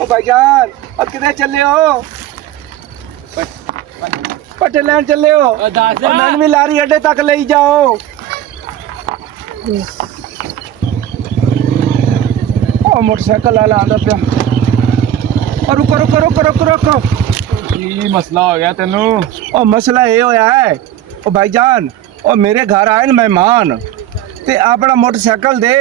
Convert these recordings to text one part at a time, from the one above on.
ओ भाईजान अब किधर चले हो? पट्टे लैन चले हो? मैंने भी लारी अड्डे तक ले जाओ। ओ मोटरसाइकिल वाला आंदा पिया। और रुको रुको रुको रुको रुको। की मसला हो गया तेनू? ओ मसला ये होया है ओ भाईजान ओ मेरे घर आए न मेहमान ते अपना मोटरसाइकिल दे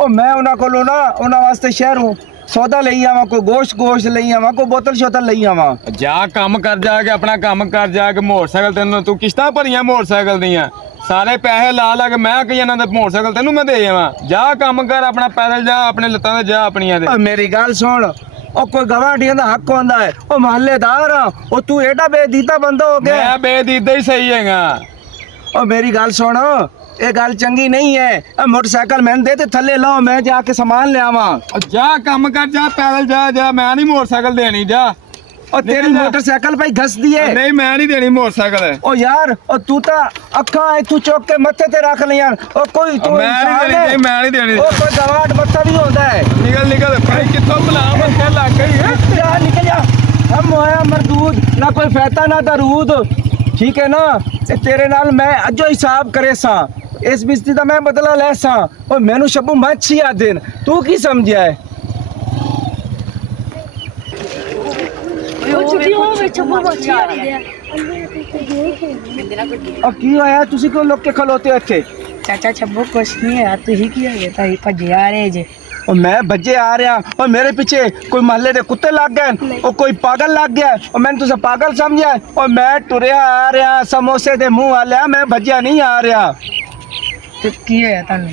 ओ मैं उन्हां कोलों ना उन्हां वास्ते शहरों सौदा लई आवां, कोई गोश्त लई आवां, कोई बोतल शोतल लई आवां। जा काम कर जाके अपना काम कर जाके मोटरसाइकिल तेन तू किश्तां भरियां मोटरसाइकिल दियां सारे पैसे ला ला के मैं कही जाना मोटरसाइकिल तेनू मैं दे जावां। जा काम कर अपना पैदल जा अपने लत्तां ते जा अपनियां ते। ओ मेरी गल सुन ओ कोई गवांढियां दा हक होंदा है ओ महल्लेदार ओ तू एडा बेदीता बंदा हो गया। मैं बेदीदा ही सही हैगा। ओ मेरी गल सुन ये गल चंगी नहीं है। मोटरसाइकिल मैंने दे ते थल्ले लाओ मैं जाके सामान ले आवां। जा काम कर जा पैदल जा जा मैं नहीं मोटरसाइकिल देनी जा। और तेरी मोटरसाइकिल भाई घस दी है। नहीं मैं नहीं देनी मोटरसाइकिल। ओ यार ओ तू ता अखा है तू चौक के मत्थे ते रख ले यार। ओ कोई तो मैं नहीं देनी ओ कोई गवाट मत्था भी होता है। निकल भाई कितों बुला मत्थे लग गई है। जा निकल जा हम होया मरदूद ना कोई फैता ना दरूद ठीक है ना। तेरे नाल मैं अजो हिसाब करे सा इस बिस्ती दा मैं बदला ले सा और मैनू शब्बू मच्छी आ दिन तू की समझिया है। की होया तुसी क्यों लोग के खलोते इत्थे? चाचा छब्बू कुछ नहीं है तू ही की है ताई भजे आ रहे जे और मैं बजे आ रहा और मेरे पीछे कोई महल्ले दे कुत्ते लग गए और कोई पागल लग गया और मैंने तुझे पागल समझा और मैं टुरिया आ रहा समोसे दे मुंह आ लिया मैं भजिया नहीं आ रहा। तो की है तन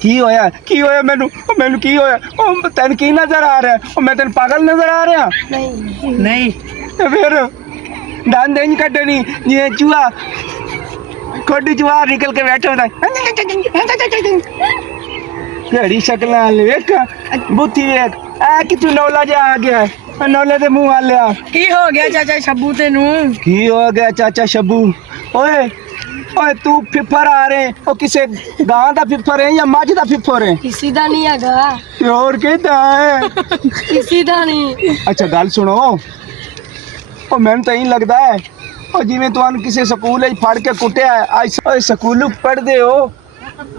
की होया मैनू की होया ओ तेन की नजर आ रहा है और मैं तेन पागल नजर आ रहा? नहीं तो फिर दान देन कटनी ये चूहा खोडी चूहा निकल के बैठा होता घड़ी शक्ल वेख बुद्धि वेख आ कि तू नौला जा आ गया नौले दे मुंह आ लिया। की हो गया चाचा शब्बू तेनू? की हो गया चाचा शब्बू? ओए ओए तू फिफर आ रहे ओ किसे गां दा फिफर है या मझ दा फिफर है? किसी दा नहीं हैगा। और कहता है किसी दा नहीं। अच्छा गल सुनो ओ मैनू तो यही लगता है ओ जिवें तुहानू किसी स्कूल फड़ के कुटिया है स्कूल पढ़दे हो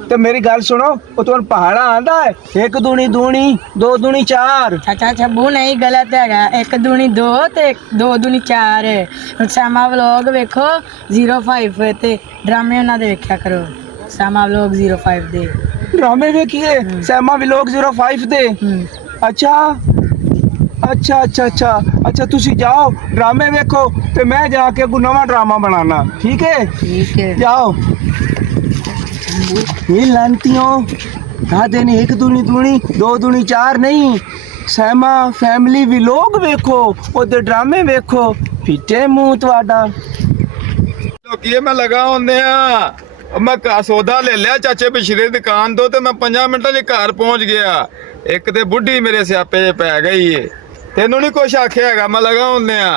तो मेरी गल सुनो वो तुहानू पहाड़ा आंदा है 1 दूनी दूनी 2 दूनी 4। चाचा छब्बू नहीं गलत हैगा 1 दूनी 2 ते 2 दूनी 4 है। सामा व्लॉग वेखो 05 ते ड्रामे उन्हां दे वेख्या करो सामा व्लॉग 05 दे ड्रामे वेखिए सैमा व्लॉग 05 दे। अच्छा अच्छा अच्छा अच्छा अच्छा तुसी जाओ ड्रामे वेखो ते मैं जाके कोई नवा ड्रामा बनाना ठीक है जाओ। ये लानतियों दादे ने 1 दूनी दूनी 2 दूनी 4 नहीं सैमा फैमिली व्लॉग वेखो ओदे ड्रामे वेखो फिटे मुंह तुहाडा। लोकी मैं लगा होंदे आ मैं सौदा ले लिया चाचे पिछले दुकान तो मैं 5 मिनटां च घर पहुंच गया। एक ते बुढ़ी मेरे स्यापे च पै गई है तेनू नहीं कुछ आख्या हैगा मैं लगा होंदे आ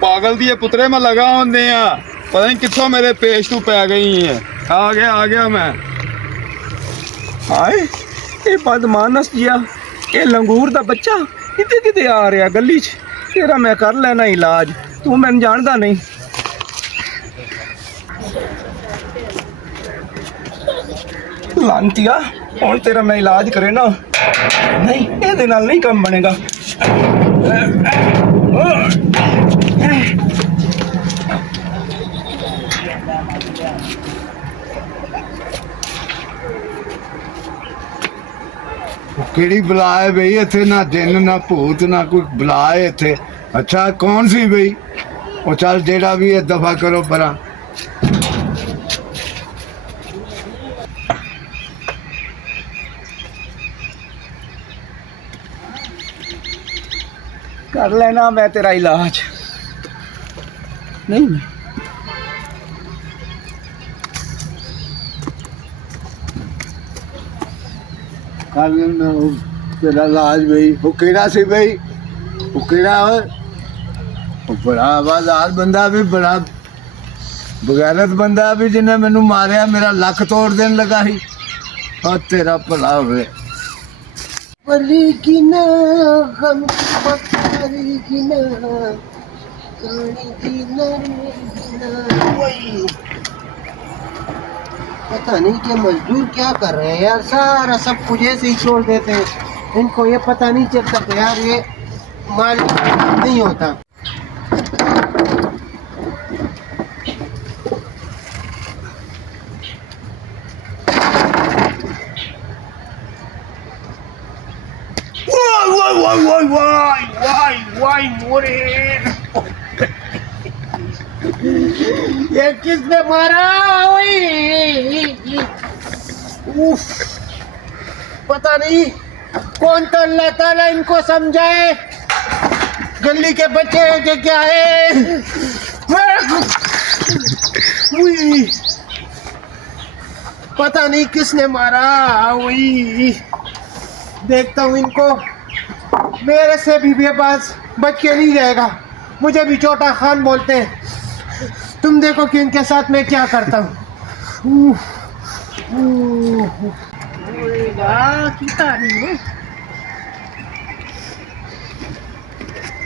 पागल दी पुत्रे मैं लगा होंदे आ पता नहीं कित्थों मेरे पेश तू पै गई है। आ गया मैं। हाय ये बदमानस जिया ये लंगूर दा बच्चा किते किते आ रहा गली च तेरा मैं कर लेना इलाज तू मैनू जानदा नहीं। लांतिया हुण तेरा मैं इलाज करे ना नहीं ये नाल नहीं काम बनेगा। ਕਿਹੜੀ ਬਲਾ ਹੈ ਬਈ ਇੱਥੇ ਨਾ ਦਿਨ ਨਾ ਭੂਤ ਨਾ ਕੋਈ ਬਲਾ ਹੈ ਇੱਥੇ। ਅੱਛਾ ਕੌਣ ਸੀ ਬਈ ਉਹ ਚੱਲ ਜਿਹੜਾ ਵੀ ਹੈ ਦਫਾ ਕਰੋ ਪਰਾਂ। कर लेना मैं तेरा इलाज नहीं ਕਰ ਲੈਣਾ ਤੇਰਾ ਇਲਾਜ ਬਈ। ਉਹ ਕਿਹੜਾ ਸੀ ਬਈ ਉਹ ਕਿਹੜਾ ਉਹ ਬੜਾ ਆਵਾਜ਼ਾਰ ਬੰਦਾ ਵੀ ਬੜਾ ਬਗੈਰਤ ਬੰਦਾ ਵੀ ਜਿਹਨੇ ਮੈਨੂੰ ਮਾਰਿਆ ਮੇਰਾ ਲੱਕ ਤੋੜ ਦੇਣ ਲੱਗਾ ਸੀ। ਉਹ ਤੇਰਾ ਭਲਾ ਹੋਵੇ। पली की ना गम की पथरी की ना कानी की ना वही पता नहीं कि मजदूर क्या कर रहे हैं यार, सारा सब कुछ ऐसे ही छोड़ देते हैं, इनको ये पता नहीं चलता कि यार ये माल नहीं होता। ये किसने मारा? उफ, पता नहीं कौन तो अल्लाह ताला इनको समझाए, गली के बच्चे हैं कि क्या है। उई, पता नहीं किसने मारा। वही देखता हूँ इनको, मेरे से भी बेबास बच के नहीं जाएगा, मुझे भी छोटा खान बोलते हैं। तुम देखो कि इनके साथ मैं क्या करता हूँ।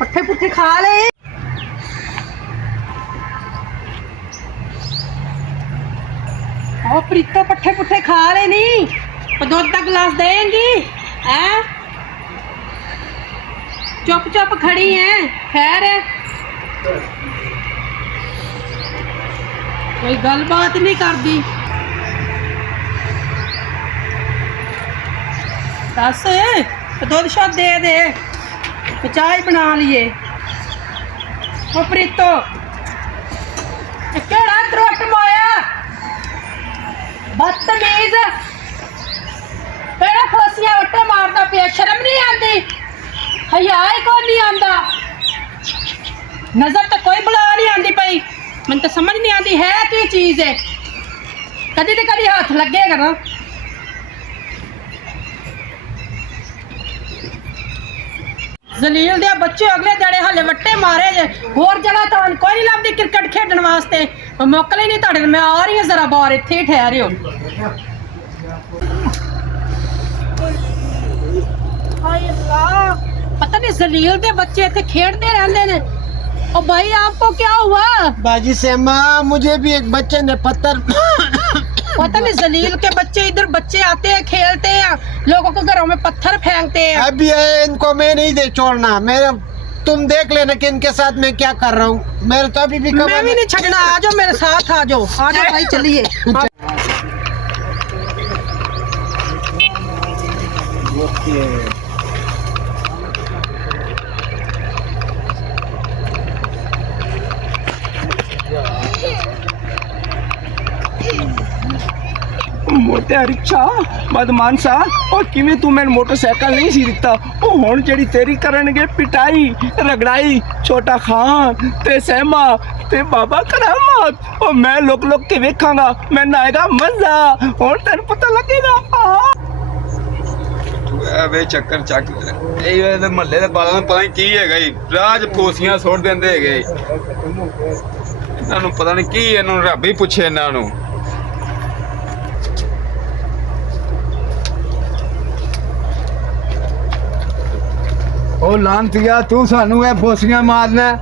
पट्ठे पुट्ठे खा ले। ओ प्रीतो पट्ठे पुट्ठे खा ले नहीं, दूध का गिलास देंगी हैं? चुप चुप खड़ी हैं, खैर है कोई गलबात नहीं करती। दस दुध शुद्ध दे दे, चाय बना लिए। ओ प्रीतो केड़ा त्रुट मोया, बदतमीज, केड़ा फोसियां वट्टे मारदा पिया, शर्म नहीं आती, हया ही कोई नहीं आंदा, नजर तो कोई बुला नहीं आती पई, मन तो समझ नहीं आती है की चीज है, कदी तो कदी हाथ लगेगा ना। जलील दे बच्चे अगले जड़े हाले वट्टे मारे जे, होर जगह तो कोई नहीं लभदी क्रिकेट खेडन वास्ते, मोकल ही नहीं तुहाडे, मैं आ रही हूं जरा बाहर, इत्थे ही ठहरे हो। हाय अल्लाह, पता नहीं जलील दे बच्चे इत्थे खेडते रहंदे ने। ओ भाई आपको क्या हुआ? बाजी से माँ, मुझे भी एक बच्चे ने पत्थर पता नहीं जलील के बच्चे, इधर बच्चे आते हैं खेलते हैं, लोगों को घरों में पत्थर फेंकते हैं। अभी इनको मैं नहीं दे छोड़ना, मेरे तुम देख लेना कि इनके साथ मैं क्या कर रहा हूँ, मेरे तो अभी भी मैं भी नहीं छड़ना, आ जाओ मेरे साथ, आ जाओ भाई चलिए। मोटे रिक्शा बदमानसा, और किवें तू मैंने मोटरसाइकिल नहीं सी दिता, ओ हुण जेड़ी तेरी करनगे पिटाई रगड़ाई छोटा खान ते सहमा ते बाबा करामत, ओ मैं लोक लोक के वेखांगा, मैनूं आएगा मजा, हुण तैनूं पता लगेगा। ਵੇ ਚੱਕਰ ਚੱਕ ਇਹ ਇਹਦੇ ਮਹੱਲੇ ਦੇ ਬਾਲਾਂ ਨੂੰ ਪਤਾ ਨਹੀਂ ਕੀ ਹੈਗਾ ਜੀ, ਰਾਜ ਫੋਸੀਆਂ ਸੁੱਟ ਦਿੰਦੇ ਹੈਗੇ, ਇਹਨਾਂ ਨੂੰ ਪਤਾ ਨਹੀਂ ਕੀ, ਇਹਨੂੰ ਰੱਬ ਹੀ ਪੁੱਛੇ ਇਹਨਾਂ ਨੂੰ। ਉਹ ਲਾਂਤੀਆ, ਤੂੰ ਸਾਨੂੰ ਇਹ ਫੋਸੀਆਂ ਮਾਰਨਾ,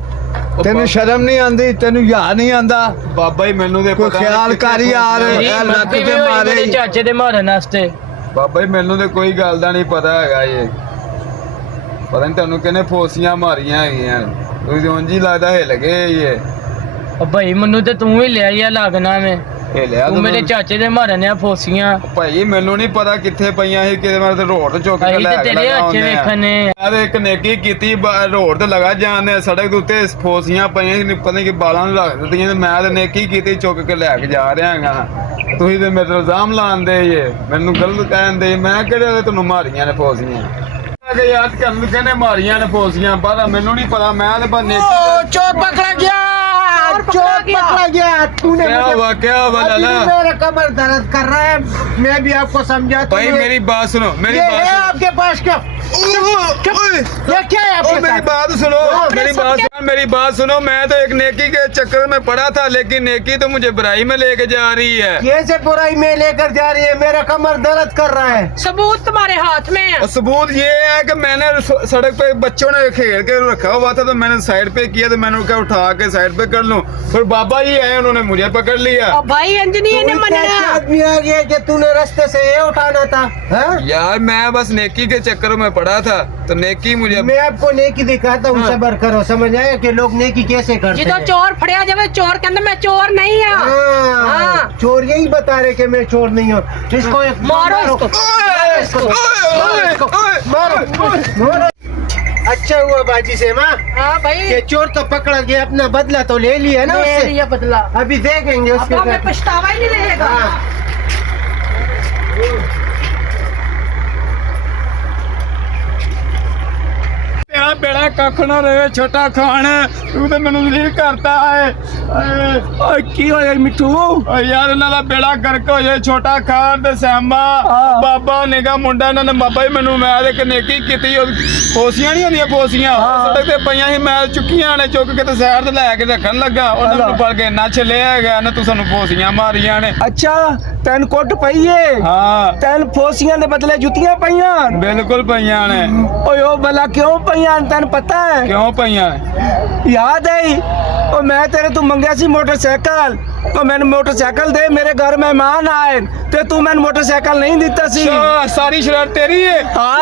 ਤੈਨੂੰ ਸ਼ਰਮ ਨਹੀਂ ਆਉਂਦੀ, ਤੈਨੂੰ ਯਾਦ ਨਹੀਂ ਆਉਂਦਾ? ਬਾਬਾ ਜੀ ਮੈਨੂੰ ਤੇ ਕੋਈ ਖਿਆਲ ਕਰ ਯਾਰ, ਇਹ ਲੱਤ ਤੇ ਮਾਰੇ ਚਾਚੇ ਦੇ ਮਾਰਨ ਵਾਸਤੇ। ਬਾਬਾ ਜੀ ਮੈਨੂੰ ਤੇ ਕੋਈ ਗੱਲ ਦਾ ਨਹੀਂ ਪਤਾ ਹੈਗਾ, ਇਹ ਪਤਾ ਨਹੀਂ ਤੁਹਾਨੂੰ ਕਿਹਨੇ ਫੋਸੀਆਂ ਮਾਰੀਆਂ ਹੈਗੀਆਂ, ਤੁਸੀਂ ਉਂਝ ਹੀ ਲੱਗਦਾ ਹਿੱਲ ਗਏ ਇਹ। ਉਹ ਭਾਈ ਮੈਨੂੰ ਤੇ ਤੂੰ ਹੀ ਲਿਆ ਯਾ ਲੱਗਣਾ ਮੈਂ, ਹਿੱਲਿਆ ਤੂੰ ਮੇਰੇ ਚਾਚੇ ਦੇ ਮਾਰਨ ਆ ਫੋਸੀਆਂ। ਭਾਈ ਮੈਨੂੰ ਨਹੀਂ ਪਤਾ ਕਿੱਥੇ ਪਈਆਂ ਸੀ, ਕਿਤੇ ਮੈਂ ਤੇ ਰੋਡ ਤੇ ਚੁੱਕ ਕੇ ਅਸੀਂ ਲੈ ਤੇ ਕੇ ਤੇਰੇ ਲਗਾ ਹੱਥ ਵੇਖਣੇ। ਮੈਂ ਤੇ ਇੱਕ ਨੇਕੀ ਕੀਤੀ, ਰੋਡ ਤੇ ਲਗਾ ਜਾਂਦੇ ਸੜਕ ਦੇ ਉੱਤੇ ਫੋਸੀਆਂ ਪਈਆਂ ਸੀ, ਪਤਾ ਨਹੀਂ ਕਿ ਬਾਲਾਂ ਨੂੰ ਰੱਖ ਦਿੱਤੀਆਂ, ਤੇ ਮੈਂ ਤੇ ਨੇਕੀ ਕੀਤੀ, ਚੁੱਕ ਕੇ ਲੈ ਕੇ ਜਾ ਰਿਹਾ ਹੈਗਾ। ਤੁਸੀਂ ਤੇ ਮੇਰੇ ਤੇ ਇਲਜ਼ਾਮ ਲਾਉਂਦੇ ਜੇ, ਮੈਨੂੰ ਗਲਤ ਕਹਿੰਦੇ, ਮੈਂ ਕਿਹੜੇ ਤੁਹਾਨੂੰ ਮਾਰੀਆਂ ਨੇ ਫੋਸੀਆਂ? ਯਾਦ ਕਰਨ ਕਹਿੰਦੇ ਮਾਰੀਆਂ ਨੇ ਫੋਸੀਆਂ, ਪਤਾ ਮੈਨੂੰ ਨਹੀਂ ਪਤਾ, ਮੈਂ ਤੇ ਬਸ चोर पकड़ा गया, चोर पकड़ा गया। तूने क्या हुआ, क्या हुआ अभी लाला? भी मेरा कमर दर्द कर रहा है, मैं भी आपको समझाता भाई हूँ। मेरी बात सुनो, मेरी ये बात है सुनो। आपके पास क्या? ये क्या है ओ आपके मेरी साथ? बात सुनो, मेरी बात सुनो। मैं तो एक नेकी के चक्कर में पड़ा था, लेकिन नेकी तो मुझे बुराई में लेके जा रही है। कैसे बुराई में लेकर जा रही है? मेरा कमर दर्द कर रहा है। सबूत तुम्हारे हाथ में है। और सबूत ये है कि मैंने सड़क पे बच्चों ने खेल के रखा हुआ था, तो मैंने साइड पे किया, तो मैंने उनका उठा के साइड पे कर लूं। फिर बाबा जी आए, उन्होंने मुझे पकड़ लिया। भाई अंजनी तू इतना अच्छा आदमी आ गया कि तूने रास्ते से ये उठाना था, हाँ? यार मैं बस नेकी के चक्कर में पड़ा था, तो नेकी मुझे मैं आपको नेकी दिखाता हूँ, सबर करो। समझ आया कि लोग नेकी कैसे करते हैं? चोर फड़िया जावे, चोर कहंदा मैं चोर नहीं हाँ। हाँ, चोर यही बता रहे कि मैं चोर नहीं हूँ। इसको एक मारो इसको। मारो। अच्छा हुआ बाजी से माँ हाँ भाई ये चोर तो पकड़ा गया, अपना बदला तो ले लिया ना ले उससे। लिया बदला। अभी देखेंगे उसके अब हमें बाद। पछतावा ही नहीं रहेगा। हाँ। तेरा बेड़ा कख ना रहे छोटा खान, तू तो मैनू लील करता है। ਓਏ ਕੀ ਹੋਇਆ ਮਿੱਠੂ ਓ ਯਾਰ ਇਹਨਾਂ ਦਾ ਬੇੜਾ ਗਰਕ ਹੋ ਜਾਏ, ਛੋਟਾ ਖਾਨ ਤੇ ਸੈਮਾ ਹਾਂ। ਬਾਬਾ ਨਿਗਾ ਮੁੰਡਾ, ਇਹਨਾਂ ਨੇ ਬਾਬਾ ਹੀ ਮੈਨੂੰ ਮੈਂ ਤੇ ਨੇਕੀ ਕੀਤੀ। ਫੋਸੀਆਂ ਨਹੀਂ ਹੁੰਦੀਆਂ, ਫੋਸੀਆਂ ਸੜਕ ਤੇ ਪਈਆਂ ਸੀ, ਮੈਲ ਚੁੱਕੀਆਂ ਨੇ, ਚੁੱਕ ਕੇ ਤੇ ਸਾਈਡ ਤੇ ਲੈ ਕੇ ਰੱਖਣ ਲੱਗਾ। ਉਹਨਾਂ ਨੂੰ ਫੜ ਕੇ ਨਾ ਛੱਲਿਆ ਹੈਗਾ ਨਾ, ਤੂੰ ਸਾਨੂੰ ਫੋਸੀਆਂ ਮਾਰੀਆਂ ਨੇ। ਅੱਛਾ ਤੈਨੂੰ ਕੁੱਟ ਪਈ ਏ ਹਾਂ ਤੈਨੂੰ ਫੋਸੀਆਂ ਦੇ ਬਦਲੇ ਜੁੱਤੀਆਂ ਪਈਆਂ ਬਿਲਕੁਲ ਪਈਆਂ ਨੇ। ਓਏ ਉਹ ਭਲਾ ਕਿਉਂ ਪਈਆਂ ਤੈਨੂੰ ਪਤਾ ਹੈ ਕਿਉਂ ਪਈਆਂ ਨੇ? ਯਾਦ ਹੈ ਉਹ ਮੈਂ ਤੇਰੇ ਤੋਂ ਮੰਗਿਆ ਸੀ ਮੋਟਰਸਾਈਕਲ, ਉਹ ਮੈਨੂੰ ਮੋਟਰਸਾਈਕਲ ਦੇ, ਮੇਰੇ ਘਰ ਮਹਿਮਾਨ ਆਏ ਤੇ ਤੂੰ ਮੈਨੂੰ ਮੋਟਰਸਾਈਕਲ ਨਹੀਂ ਦਿੱਤਾ ਸੀ। ਸਾਰੀ ਸ਼ਰਾਰਤ ਤੇਰੀ ਏ। ਹਾਂ